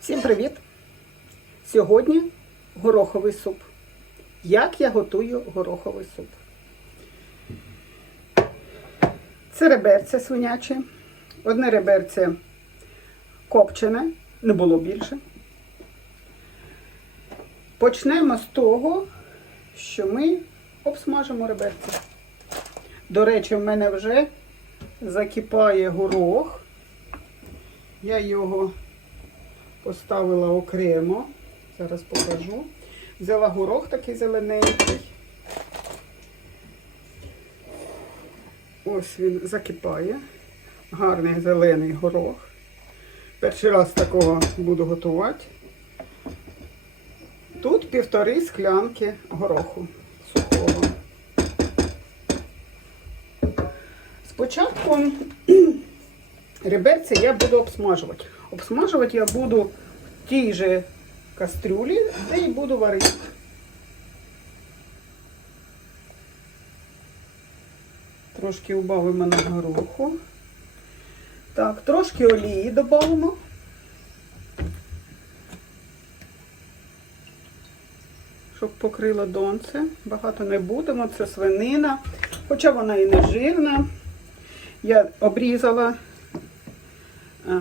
Всім привіт! Сьогодні гороховий суп. Як я готую гороховий суп? Це реберця свиняче. Одне реберце копчене, не було більше. Почнемо з того, що ми обсмажимо реберця. До речі, в мене вже закипає горох. Я його поставила окремо. Зараз покажу. Взяла горох такий зелененький. Ось він закипає. Гарний зелений горох. Перший раз такого буду готувати. Тут півтори склянки гороху сухого. Спочатку реберці я буду обсмажувати. Обсмажувати я буду в тій же кастрюлі, де і буду варити. Трошки убавимо на гороху. Так, трошки олії додамо. Щоб покрило донце. Багато не будемо, це свинина, хоча вона і не жирна. Я обрізала е,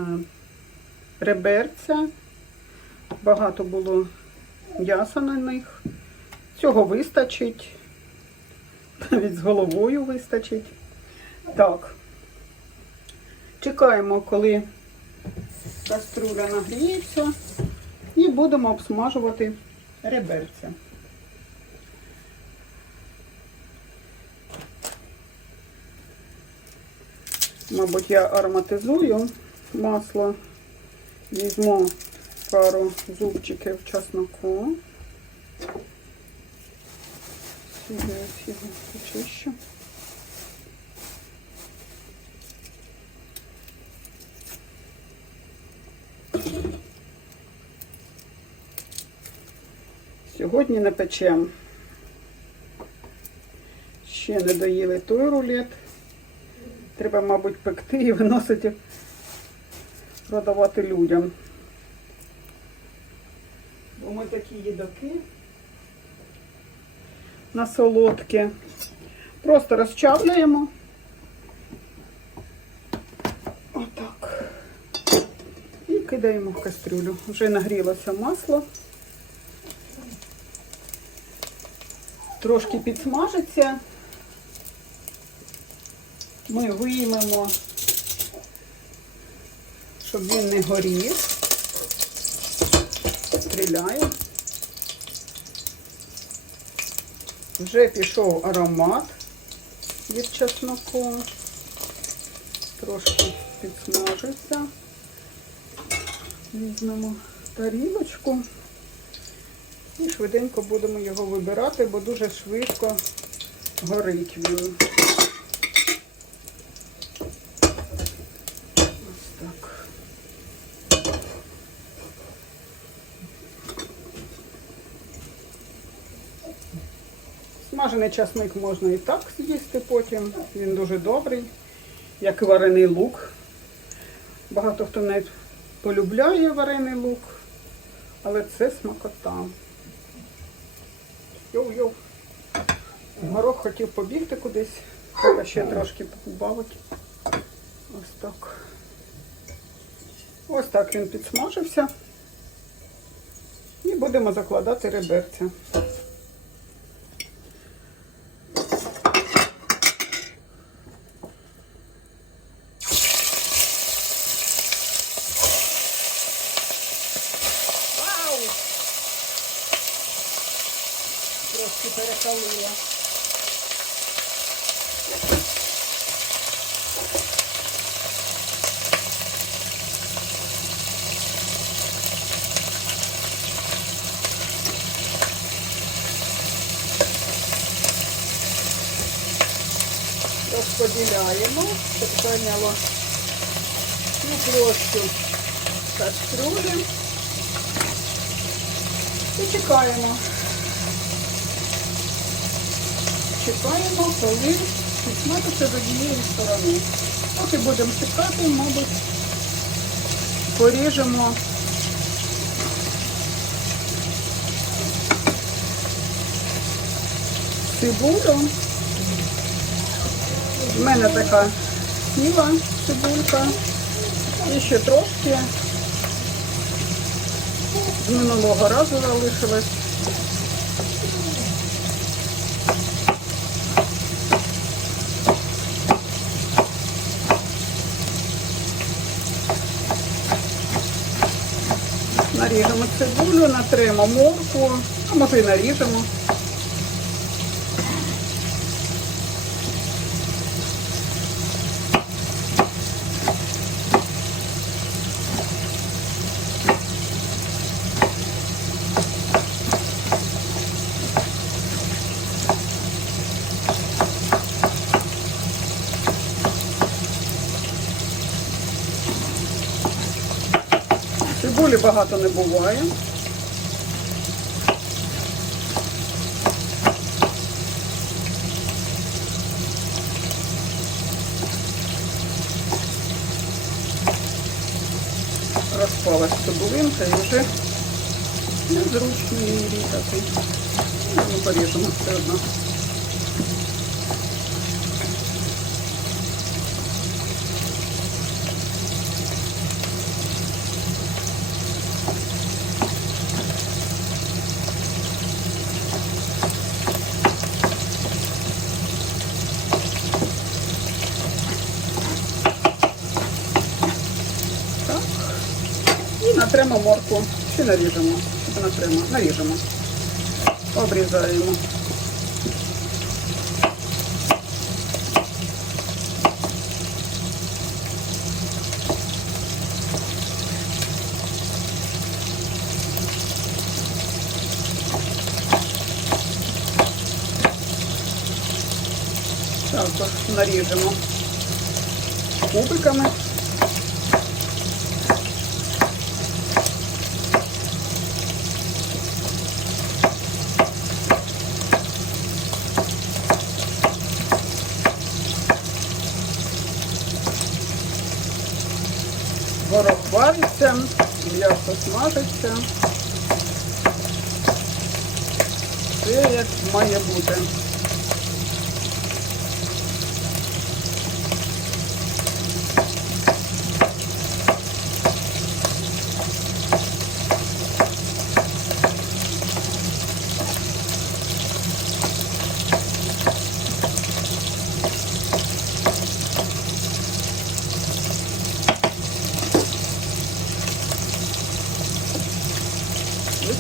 реберця, багато було м'яса на них. Цього вистачить. Навіть з головою вистачить. Так. Чекаємо, коли каструля нагріється, і будемо обсмажувати реберця. Мабуть, я ароматизую масло. Візьму пару зубчиків чесноку. Сюди його почищу. Сьогодні напечемо. Ще не доїли той рулет. Треба, мабуть, пекти і виносити, продавати людям. Бо ми такі їдаки на солодке. Просто розчавлюємо. Отак. І кидаємо в кастрюлю. Вже нагрілося масло. Трошки підсмажиться. Ми виймемо, щоб він не горів. Стріляю. Вже пішов аромат від чесноку. Трошки підсмажиться. Візьмемо тарілочку і швиденько будемо його вибирати, бо дуже швидко горить він. Ось так. Смажений часник можна і так з'їсти потім. Він дуже добрий, як варений лук. Багато хто не полюбляє варений лук, але це смакота. Йоу-йоу. Горох хотів побігти кудись, треба ще трошки побавити. Ось так. Ось так він підсмажився. І будемо закладати реберця. Трошки перекалила. Розподіляємо, щоб зайняло всю площу кастрюлі. І чекаємо. чекаємо, коли підсматиться до однієї сторони. Поки будемо чекати, мабуть, поріжемо цибулю. У мене така сніла цибулька. І ще трошки з минулого разу залишилось. Наріжемо цибулю, натримо морку, а може і наріжемо. Цибулі багато не буває. Розпалась цибулинка і вже незручно її різати. Ну, Ми поріжемо все одно. Натремо морку. Чи наріжемо? Натремо? Наріжемо. Обрізаємо. Також наріжемо кубиками. Горох вариться, м'ясо смажиться. Все як має бути.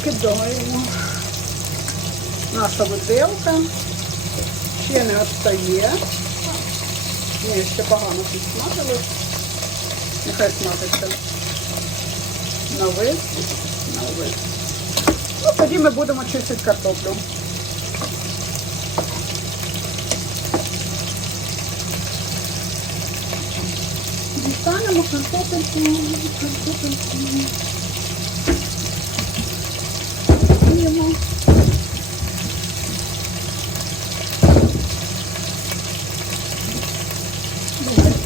Викидаємо. Наша виделка ще не відстає. Ні, ще погано підсмажилось. Нехай смажиться. На весь, на весь. Ну, тоді ми будемо чистити картоплю. Дістанемо картопельку, картопельку.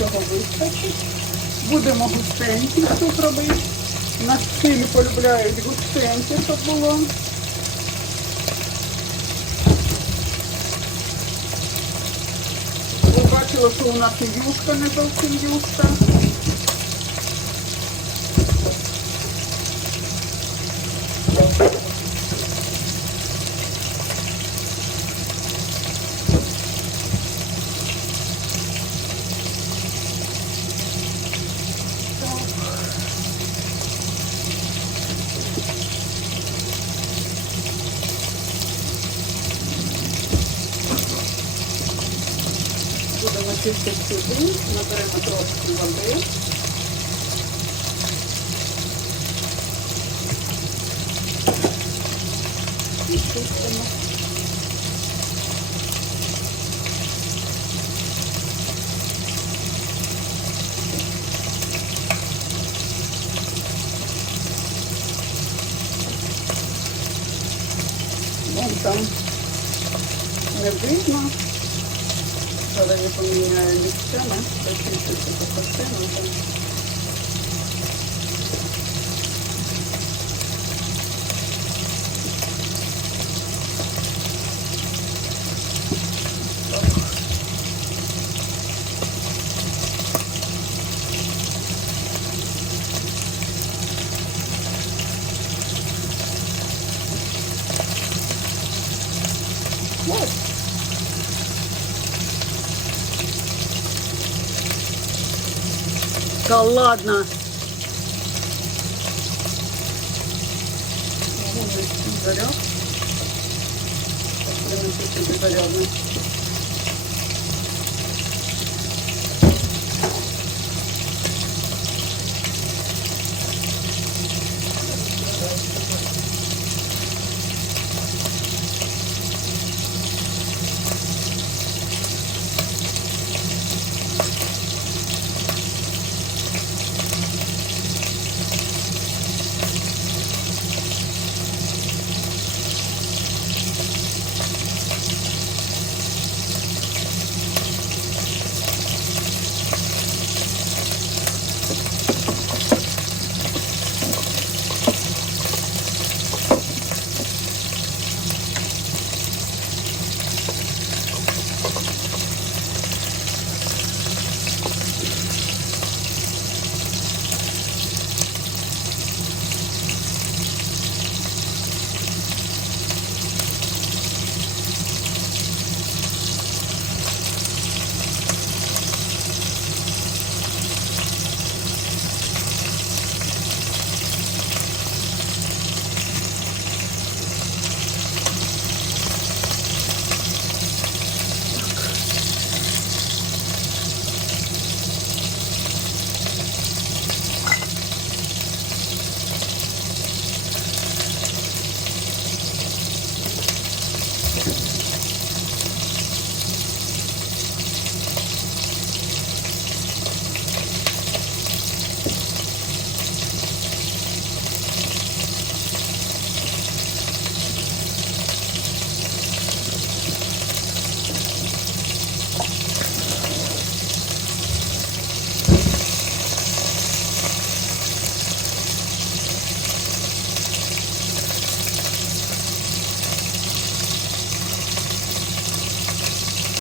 Цього вистачить. Будемо густенький тут робити. На стилі полюбляють густеньке, щоб було. Ви бачили, що у нас і юшка не зовсім юшка. Будемо сюди, наберемо трошки води. І чистимо. Вон там не видно. Голові поміняю місцями, прикріпити по картину. Ось. Ладно. Заряд. Собі зарядний.